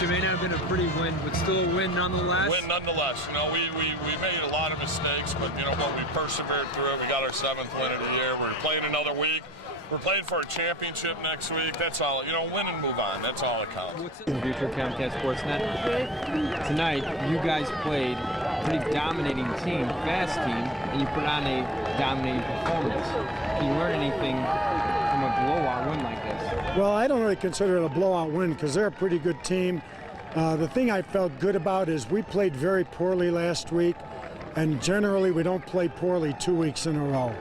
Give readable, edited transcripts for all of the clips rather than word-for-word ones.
Coach, it may not have been a pretty win, but still a win nonetheless. Win nonetheless. You know, we made a lot of mistakes, but you know what? We persevered through it. We got our 7th win of the year. We're playing another week. We're playing for a championship next week. That's all. You know, win and move on. That's all that counts. What's the future Comcast Sportsnet? Tonight, you guys played a pretty dominating team, fast team, and you put on a dominating performance. Can you learn anything from a blowout win like this? Well, I don't really consider it a blowout win because they're a pretty good team. The thing I felt good about is we played very poorly last week, and generally we don't play poorly 2 weeks in a row.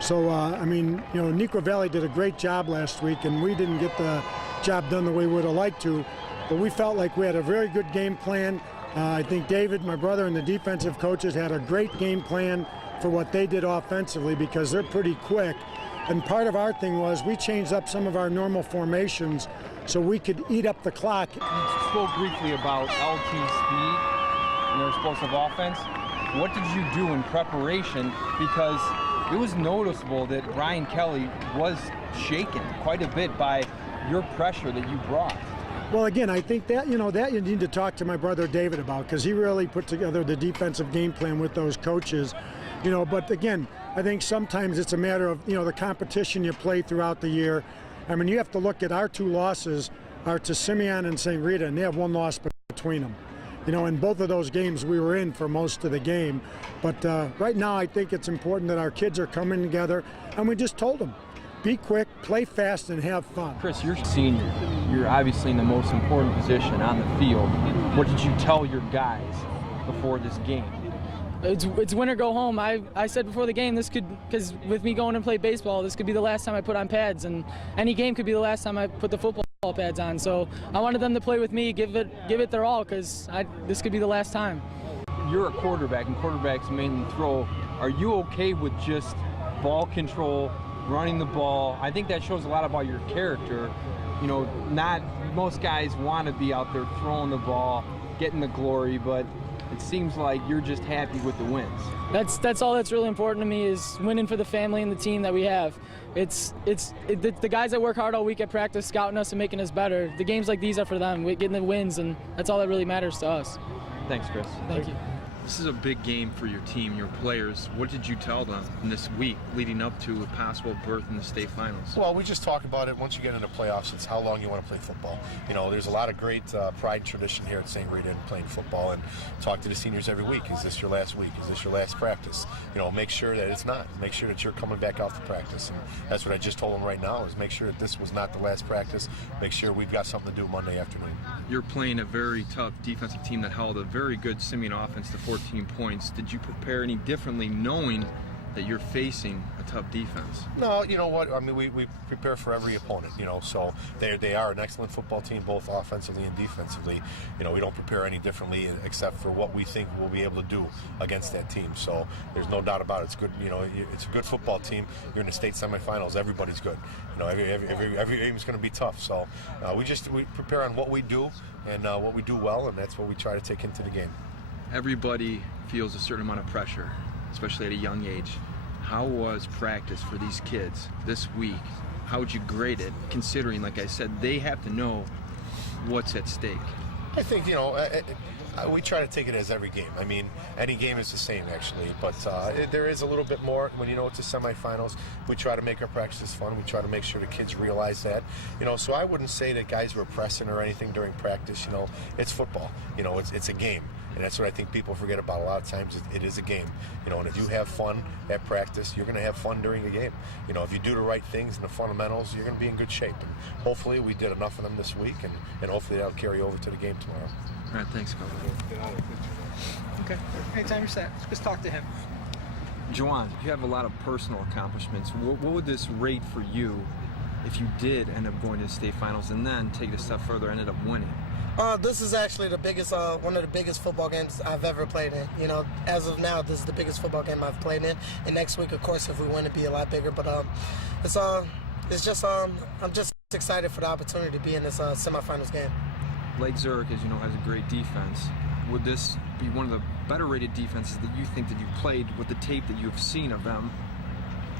So, I mean, you know, Neuqua Valley did a great job last week, and we didn't get the job done the way we would have liked to, but we felt like we had a very good game plan. I think David, my brother, and the defensive coaches had a great game plan for what they did offensively because they're pretty quick. And part of our thing was we changed up some of our normal formations so we could eat up the clock. You spoke briefly about LT speed and their explosive offense. What did you do in preparation? Because it was noticeable that Ryan Kelly was shaken quite a bit by your pressure that you brought. Well, again, I think that, you know, that you need to talk to my brother David about because he really put together the defensive game plan with those coaches. You know, but again, I think sometimes it's a matter of, you know, the competition you play throughout the year. I mean, you have to look at our 2 losses are to Simeon and St. Rita, and they have 1 loss between them. You know, in both of those games we were in for most of the game. But right now I think it's important that our kids are coming together, and we just told them, be quick, play fast, and have fun. Chris, you're senior. You're obviously in the most important position on the field. What did you tell your guys before this game? It's win or go home. I said before the game, this could, because with me going and play baseball, this could be the last time I put on pads, and any game could be the last time I put the football pads on. So I wanted them to play with me, give it their all, because this could be the last time. You're a quarterback, and quarterbacks mainly throw. Are you okay with just ball control, running the ball? I think that shows a lot about your character. You know, not most guys want to be out there throwing the ball, getting the glory, but it seems like you're just happy with the wins. That's all that's really important to me is winning for the family and the team that we have. The guys that work hard all week at practice, scouting us and making us better. The games like these are for them, getting the wins, and that's all that really matters to us. Thanks, Chris. Thank you. This is a big game for your team, your players. What did you tell them in this week leading up to a possible berth in the state finals? Well, we just talk about it. Once you get into playoffs, it's how long you want to play football. You know, there's a lot of great pride and tradition here at St. Rita in playing football, and talk to the seniors every week. Is this your last week? Is this your last practice? You know, make sure that it's not. Make sure that you're coming back out to practice. And that's what I just told them right now, is make sure that this was not the last practice. Make sure we've got something to do Monday afternoon. You're playing a very tough defensive team that held a very good Simeon offense to 14 points. Did you prepare any differently knowing that you're facing a tough defense? No, you know what? I mean, we prepare for every opponent, you know, so they are an excellent football team, both offensively and defensively. You know, we don't prepare any differently except for what we think we'll be able to do against that team. So there's no doubt about it. It's good, you know, it's a good football team. You're in the state semifinals. Everybody's good. You know, every game is going to be tough. So we prepare on what we do and what we do well, and that's what we try to take into the game. Everybody feels a certain amount of pressure, especially at a young age. How was practice for these kids this week? How would you grade it, considering, like I said, they have to know what's at stake? I think, you know, we try to take it as every game. I mean, any game is the same, actually, but there is a little bit more when you know it's the semifinals. We try to make our practices fun. We try to make sure the kids realize that. You know, so I wouldn't say that guys were pressing or anything during practice. You know, it's football. You know, it's a game. And that's what I think people forget about a lot of times. It is a game, you know, and if you have fun at practice, you're going to have fun during the game. You know, if you do the right things and the fundamentals, you're going to be in good shape. And hopefully we did enough of them this week, and hopefully that'll carry over to the game tomorrow. All right, thanks, Coach. Okay, anytime you're set, just talk to him. Juwan, you have a lot of personal accomplishments. What would this rate for you if you did end up going to the state finals and then take it a step further, ended up winning? This is actually the biggest, one of the biggest football games I've ever played in. You know, as of now, this is the biggest football game I've played in. And next week, of course, if we win, it'd be a lot bigger. But it's just, I'm just excited for the opportunity to be in this semifinals game. Lake Zurich, as you know, has a great defense. Would this be one of the better rated defenses that you think that you've played with the tape that you've seen of them?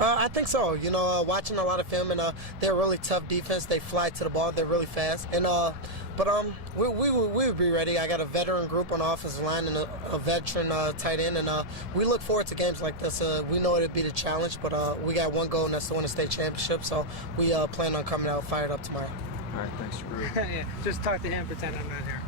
I think so. You know, watching a lot of film, and they're a really tough defense. They fly to the ball. They're really fast. And but we would be ready. I got a veteran group on the offensive line and a veteran tight end, and we look forward to games like this. We know it'll be the challenge, but we got one goal, and that's to win the state championship. So we plan on coming out fired up tomorrow. All right, thanks, Drew. Yeah, just talk to him. Pretend I'm not here.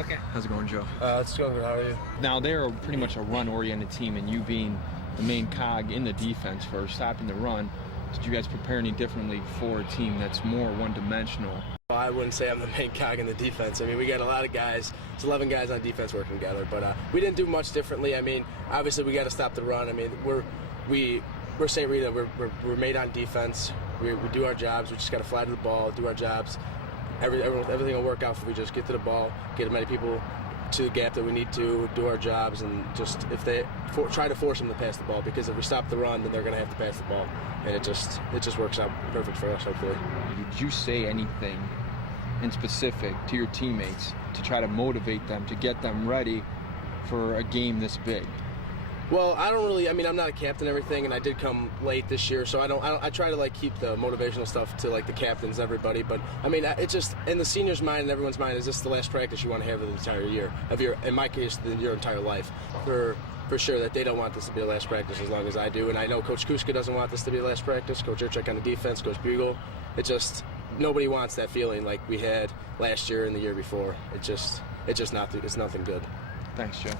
Okay. How's it going, Joe? It's going good. How are you? Now, they're pretty much a run-oriented team, and you being the main cog in the defense for stopping the run, did you guys prepare any differently for a team that's more one-dimensional? Well, I wouldn't say I'm the main cog in the defense. I mean, we got a lot of guys. It's 11 guys on defense working together, but we didn't do much differently. I mean, obviously we got to stop the run. I mean, we're St. Rita. We're made on defense. We do our jobs. We just got to fly to the ball, do our jobs. Everything will work out if we just get to the ball, get as many people to the gap that we need to, do our jobs, and just if they try to force them to pass the ball, because if we stop the run, then they're going to have to pass the ball, and it just works out perfect for us, hopefully. Did you say anything in specific to your teammates to try to motivate them, to get them ready for a game this big? Well, I mean, I'm not a captain and everything, and I did come late this year, so I try to, like, keep the motivational stuff to, like, the captains, everybody, but, I mean, it's just, in the seniors' mind and everyone's mind, is this the last practice you want to have of the entire year, in my case, your entire life, for sure, that they don't want this to be the last practice as long as I do, and I know Coach Kuska doesn't want this to be the last practice, Coach Urchek on the defense, Coach Bugle, nobody wants that feeling like we had last year and the year before. It's nothing good. Thanks, Joe.